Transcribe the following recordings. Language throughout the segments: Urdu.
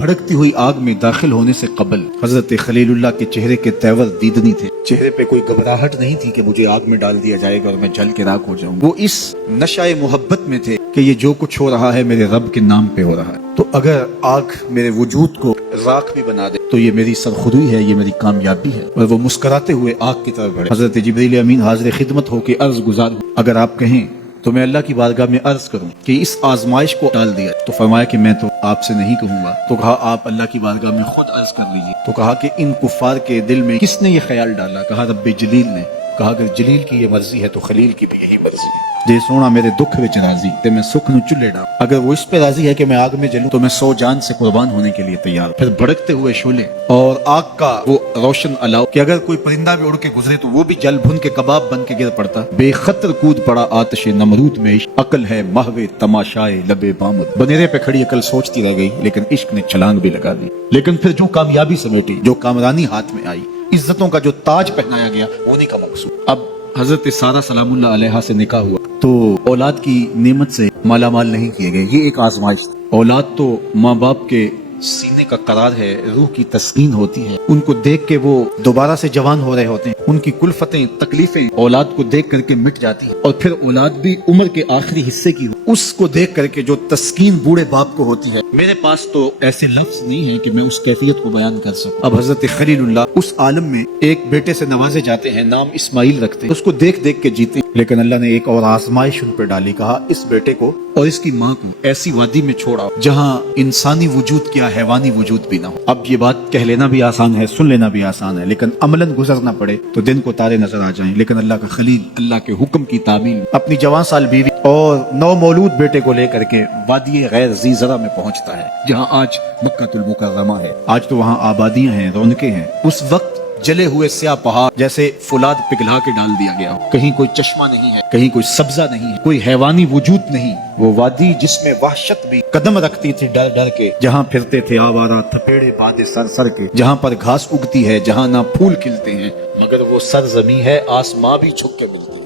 بھڑکتی ہوئی آگ میں داخل ہونے سے قبل حضرت خلیل اللہ کے چہرے کے تیور دیدنی تھے. چہرے پہ کوئی گھبراہٹ نہیں تھی کہ مجھے آگ میں ڈال دیا جائے گا اور میں جل کے راکھ ہو جاؤں. وہ اس نشۂ محبت میں تھے کہ یہ جو کچھ ہو رہا ہے میرے رب کے نام پہ ہو رہا ہے. تو اگر آگ میرے وجود کو راکھ بھی بنا دے تو یہ میری سرخروئی ہے, یہ میری کامیابی ہے. اور وہ مسکراتے ہوئے آگ کی طرف بڑھے. حضرت جبریل امین حاضر خدمت ہو کے عرض گزار ہوں, اگر آپ کہیں تو میں اللہ کی بارگاہ میں عرض کروں کہ اس آزمائش کو ٹال دیا. تو فرمایا کہ میں تو آپ سے نہیں کہوں گا. تو کہا آپ اللہ کی بارگاہ میں خود عرض کر لیجیے. تو کہا کہ ان کفار کے دل میں کس نے یہ خیال ڈالا؟ کہا رب جلیل نے. کہا اگر جلیل کی یہ مرضی ہے تو خلیل کی بھی یہی مرضی ہے. جے سونا میرے دکھ وچ راضی تے میں سکھ نو چلے ڈا. اگر وہ اس پہ راضی ہے کہ میں آگ میں جلوں تو میں 100 جان سے قربان ہونے کے لیے تیار. پھر بھڑکتے ہوئے شعلے اور آگ کا وہ روشن الاؤ کہ اگر کوئی پرندہ بھی اڑ کے گزرے تو وہ بھی جل بھن کے کباب بن کے گر پڑتا. بے خطر کود پڑا آتش نمرود میں, عقل ہے محو تماشائے لبے بامد. بنیرے پہ کھڑی عقل سوچتی رہ گئی لیکن عشق نے چھلانگ بھی لگا دی. لیکن پھر جو کامیابی سمیٹی, جو کامرانی ہاتھ میں آئی, عزتوں کا جو تاج پہنایا گیا, ہونے کا مقصود. اب حضرت سارہ سلام اللہ علیہا سے نکاح ہوا تو اولاد کی نعمت سے مالا مال نہیں کیے گئے. یہ ایک آزمائش تھی. اولاد تو ماں باپ کے سینے کا قرار ہے, روح کی تسکین ہوتی ہے. ان کو دیکھ کے وہ دوبارہ سے جوان ہو رہے ہوتے ہیں. ان کی کلفتیں تکلیفیں اولاد کو دیکھ کر کے مٹ جاتی ہیں. اور پھر اولاد بھی عمر کے آخری حصے کی اس کو دیکھ کر کے جو تسکین بوڑھے باپ کو ہوتی ہے, میرے پاس تو ایسے لفظ نہیں ہیں کہ میں اس کیفیت کو بیان کر سکوں. اب حضرت خلیل اللہ اس عالم میں ایک بیٹے سے نوازے جاتے ہیں, نام اسماعیل رکھتے ہیں. اس کو دیکھ دیکھ کے جیتے, لیکن اللہ نے ایک اور آزمائش ان پہ ڈالی. کہا اس بیٹے کو اور اس کی ماں کو ایسی وادی میں چھوڑا جہاں انسانی وجود کیا حیوانی وجود بھی نہ ہو. اب یہ بات کہہ لینا بھی آسان ہے, سن لینا بھی آسان ہے, لیکن عملاً گزرنا پڑے تو دن کو تارے نظر آ جائیں. لیکن اللہ کا خلیل اللہ کے حکم کی تعمیل اپنی جوان سال بیوی اور نو مولود بیٹے کو لے کر کے وادی غیر ذی زرع میں پہنچتا ہے, جہاں آج مکہ المکرمہ ہے. آج تو وہاں آبادیاں ہیں, رونقیں ہیں. اس وقت جلے ہوئے سیاہ پہاڑ جیسے فولاد پگھلا کے ڈال دیا گیا. کہیں کوئی چشمہ نہیں ہے, کہیں کوئی سبزہ نہیں ہے, کوئی حیوانی وجود نہیں. وہ وادی جس میں وحشت بھی قدم رکھتی تھی ڈر ڈر کے, جہاں پھرتے تھے آوارہ تھپیڑے بادے سر سر کے, جہاں پر گھاس اگتی ہے, جہاں نہ پھول کھلتے ہیں, مگر وہ سرزمین ہے آسماں بھی جھک کے ملتی ہے.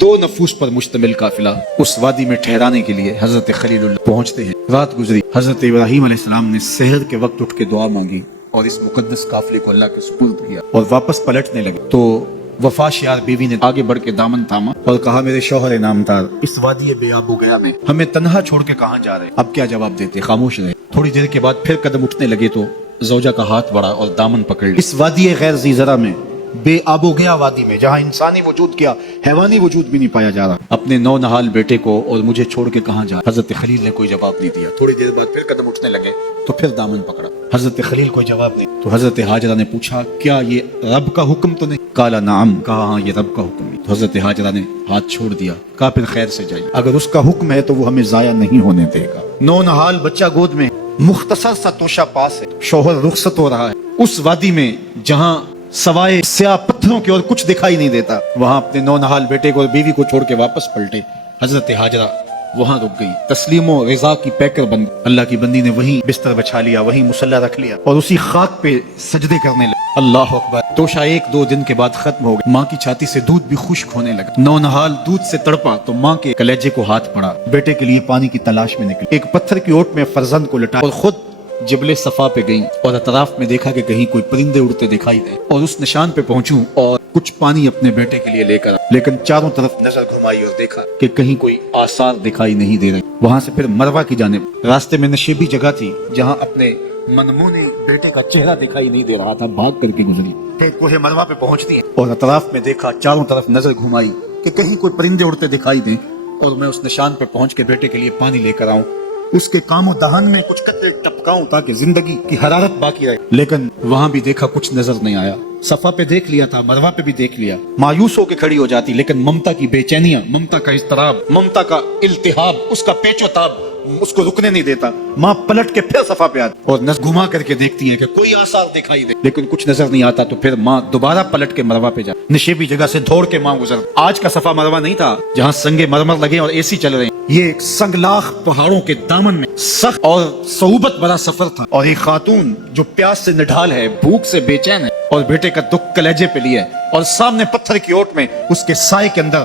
2 نفوس پر مشتمل قافلہ اس وادی میں ٹھہرانے کے لیے حضرت خلیل اللہ پہنچتے ہیں. رات گزری. حضرت ابراہیم علیہ السلام نے سحر کے وقت اٹھ کے دعا مانگی اور اس مقدس قافلے کو اللہ کے سپرد کیا اور واپس پلٹنے لگے. تو وفا شیار بیوی نے آگے بڑھ کے دامن تھاما اور کہا میرے شوہر نامدار, اس وادی بے آب و گیا میں ہمیں تنہا چھوڑ کے کہاں جا رہے؟ اب کیا جواب دیتے؟ خاموش رہے. تھوڑی دیر کے بعد پھر قدم اٹھنے لگے تو زوجہ کا ہاتھ بڑھا اور دامن پکڑ لیا. اس وادی غیر ذی زرع میں, بے آب و گیا وادی میں, جہاں انسانی وجود کیا حیوانی وجود بھی نہیں پایا جا رہا, اپنے نو نہال بیٹے کو اور مجھے چھوڑ کے کہاں جا؟ حضرت خلیل نے کوئی جواب نہیں دیا. تھوڑی دیر بعد پھر قدم اٹھنے لگے تو پھر دامن پکڑا. حضرت خلیل کوئی جواب نہیں. تو حضرت ہاجرہ نے پوچھا کیا یہ رب کا حکم تو نہیں؟ کالا نعم. کہا ہاں یہ رب کا حکم ہے. تو حضرت ہاجرہ نے ہاتھ چھوڑ دیا. کہا پھر خیر سے جائیے, اگر اس کا حکم ہے تو وہ ہمیں ضائع نہیں ہونے دے گا. نو نہال بچہ گود میں, مختصر سا توشہ پاس ہے, شوہر رخصت ہو رہا ہے. اس وادی میں جہاں سوائے سیاہ پتھروں کے اور کچھ دکھائی نہیں دیتا, وہاں اپنے نو نہال بیٹے کو اور بیوی کو چھوڑ کے واپس پلٹے. حضرت ہاجرہ وہاں رک گئی, تسلیم و رضا کی پیکر بن گئی. اللہ کی بندی نے وہیں بستر بچھا لیا, وہیں مصلی رکھ لیا اور اسی خاک پہ سجدے کرنے لگی. اللہ اکبر. توشہ 1-2 دن کے بعد ختم ہو گئی. ماں کی چھاتی سے دودھ بھی خشک ہونے لگا. نو نہال دودھ سے تڑپا تو ماں کے کلیجے کو ہاتھ پڑا, بیٹے کے لیے پانی کی تلاش میں نکلی. ایک پتھر کی اوٹ میں فرزند کو لٹا اور خود جبل صفا پہ گئی اور اطراف میں دیکھا کہ کہیں کوئی پرندے اڑتے دکھائی دیں اور اس نشان پہ پہنچوں اور کچھ پانی اپنے بیٹے کے لیے لے کر. لیکن چاروں طرف نظر گھمائی اور دیکھا کہ کہیں کوئی آثار دکھائی نہیں دے رہے. وہاں سے پھر مروہ کی جانب, راستے میں نشیبی جگہ تھی جہاں اپنے منمونے بیٹے کا چہرہ دکھائی نہیں دے رہا تھا, بھاگ کر کے گزری. پھر کوہ مروہ پہ پہنچتی ہے اور اطراف میں دیکھا, چاروں طرف نظر گھمائی کہ کہیں کوئی پرندے اڑتے دکھائی دیں اور میں اس نشان پہ پہنچ کے بیٹے کے لیے پانی لے کر آؤں, اس کے کام و دہن میں کچھ قطرے ٹپکاؤں تاکہ زندگی کی حرارت باقی رہے. لیکن وہاں بھی دیکھا کچھ نظر نہیں آیا. صفا پہ دیکھ لیا تھا, مروہ پہ بھی دیکھ لیا, مایوس ہو کے کھڑی ہو جاتی, لیکن ممتا کی بے چینیاں, ممتا کا اضطراب, ممتا کا التہاب, اس کا پیچ و تاب اس کو رکنے نہیں دیتا. ماں پلٹ کے پھر صفا پہ آتی اور نظر گھما کر کے دیکھتی ہے کہ کوئی آثار دکھائی دے, لیکن کچھ نظر نہیں آتا. تو پھر ماں دوبارہ پلٹ کے مروہ پہ جاتی. نشیبی جگہ سے دوڑ کے ماں گزر. آج کا صفا مروہ نہیں تھا جہاں سنگے مرمر لگے اور AC چل رہے ہیں. یہ ایک سنگلاخ پہاڑوں کے دامن میں سخت اور صعوبت بڑا سفر تھا, اور ایک خاتون جو پیاس سے نڈھال ہے, بھوک سے بے چین ہے اور بیٹے کا دکھ کلیجے پہ لیا ہے, اور سامنے پتھر کی اوٹ میں اس کے سائے کے اندر